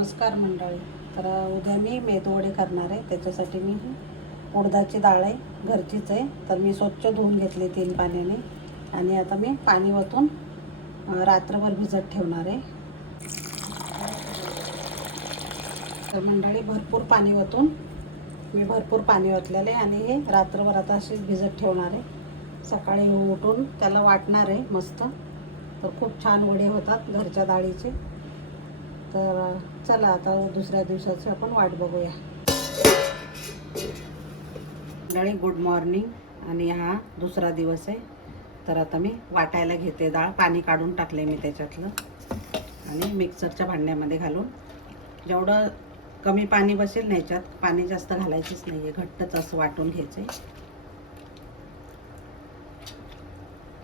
नमस्कार मंडळी. तर उद्या मी मेदूवडे करणार आहे. त्याच्यासाठी मी उडदाची डाळ आहे, घरचीच आहे. तर मी स्वच्छ धुवून घेतली 3 पाण्याने आणि आता मी पाणी ओतून रात्रभर भिजत ठेवणार आहे. तर मंडळी भरपूर पाणी ओतून मी भरपूर पाणी ओतलेलं आहे आणि हे रात्रभर आता अशीच भिजत ठेवणार आहे. सकाळी उठून त्याला वाटणार आहे मस्त. तर खूप छान वडे होतात घरच्या डाळीचे. तर चला आता दुसऱ्या दिवसाची आपण वाट बघूया. मंडळी गुड मॉर्निंग आणि हा दुसरा दिवस आहे. तर आता मी वाटायला घेते डाळ. पाणी काढून टाकले मी त्याच्यातलं आणि मिक्सरच्या भांड्यामध्ये घालून जेवढं कमी पाणी बसेल ना याच्यात, पाणी जास्त घालायचीच नाही आहे, घट्टच असं वाटून घ्यायचं आहे.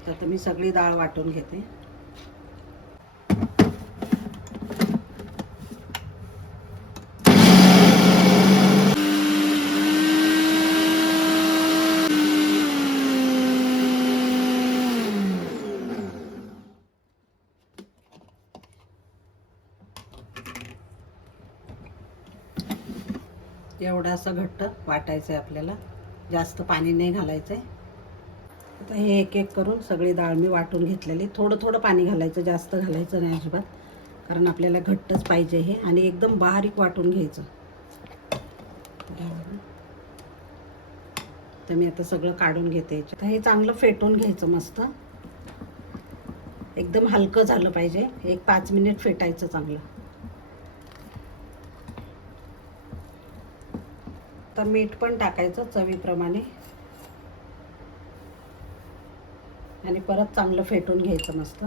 तर आता मी सगळी डाळ वाटून घेते. एवढं असं घट्ट वाटायचं आहे आपल्याला, जास्त पाणी नाही घालायचं आहे. आता हे एक एक करून सगळी डाळ मी वाटून घेतलेली. थोडं थोडं पाणी घालायचं, जास्त घालायचं नाही अजिबात, कारण आपल्याला घट्टच पाहिजे हे. आणि एकदम बारीक वाटून घ्यायचं. तर मी आता सगळं काढून घेते. आता हे चांगलं फेटून घ्यायचं मस्त. एकदम हलकं झालं पाहिजे. 5 मिनिट फेटायचं चांगलं. तर मीठ पण टाकायचं चवीप्रमाणे आणि परत चांगलं फेटून घ्यायचं मस्त.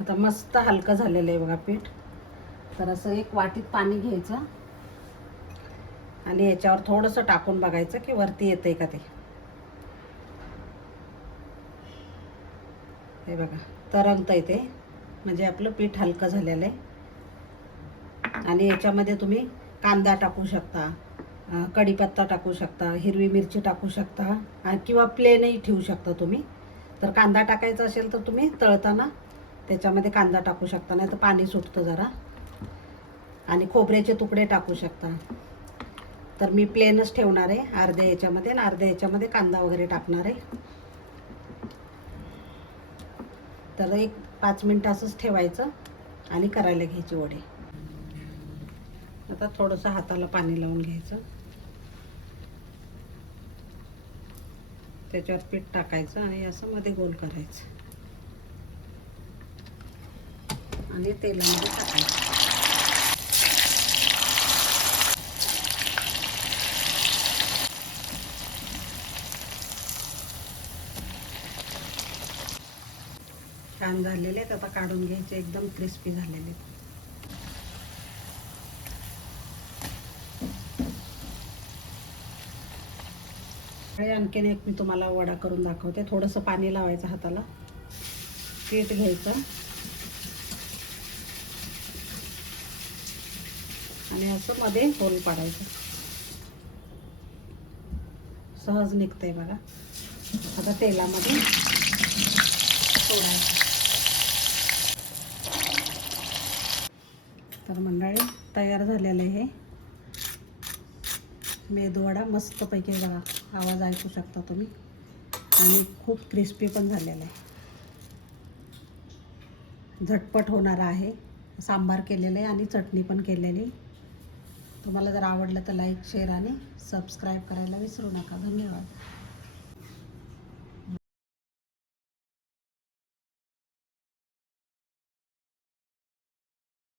आता मस्त हलकं झालेलं आहे बघा पीठ. तर असं एक वाटीत पाणी घ्यायचं आणि याच्यावर थोडंसं टाकून बघायचं की वरती येतंय का ते. हे बघा तरंगतंय ते, म्हणजे आपलं पीठ हलकं झालेलं आहे. आणि याच्यामध्ये तुम्ही कांदा टाकू शकता, कढीपत्ता टाकू शकता, हिरवी मिरची टाकू शकता किंवा प्लेनही ठेवू शकता तुम्ही. तर कांदा टाकायचा असेल तर तुम्ही तळताना त्याच्यामध्ये कांदा टाकू शकता, नाही तर पाणी सुटतं जरा. आणि खोबऱ्याचे तुकडे टाकू शकता. तर मी प्लेनच ठेवणार आहे अर्ध्या याच्यामध्ये, आणि अर्ध्या याच्यामध्ये कांदा वगैरे टाकणार आहे. तर 5 मिनिट असंच ठेवायचं आणि करायला घ्यायचे वडे. आता थोडंसं हाताला पाणी लावून घ्यायचं, त्याच्यावर पीठ टाकायचं आणि असं मध्ये गोल करायचं आणि तेलामध्ये टाकायचं. छान झालेले आहेत. आता काढून घ्यायचे, एकदम क्रिस्पी झालेले आहेत. आणखीन एक मी तुम्हाला वडा करून दाखवते. थोडंसं पाणी लावायचं हाताला, पीठ घ्यायचं आणि असं मध्ये होल पाडायचं. सहज निघतंय बघा. आता तेलामध्ये सोडायचं. तर मंडळी तयार झालेलं आहे मेदूवडा. मस्तपैकी बघा, आवाज ऐकू शकता तुम्ही. आणि खूप क्रिस्पी पण झालेला आहे. झटपट होणारा आहे. सांबार केलेलं आहे आणि चटणी पण केलेली. तुम्हाला जर आवडलं तर लाईक, शेअर आणि सबस्क्राईब करायला विसरू नका. धन्यवाद.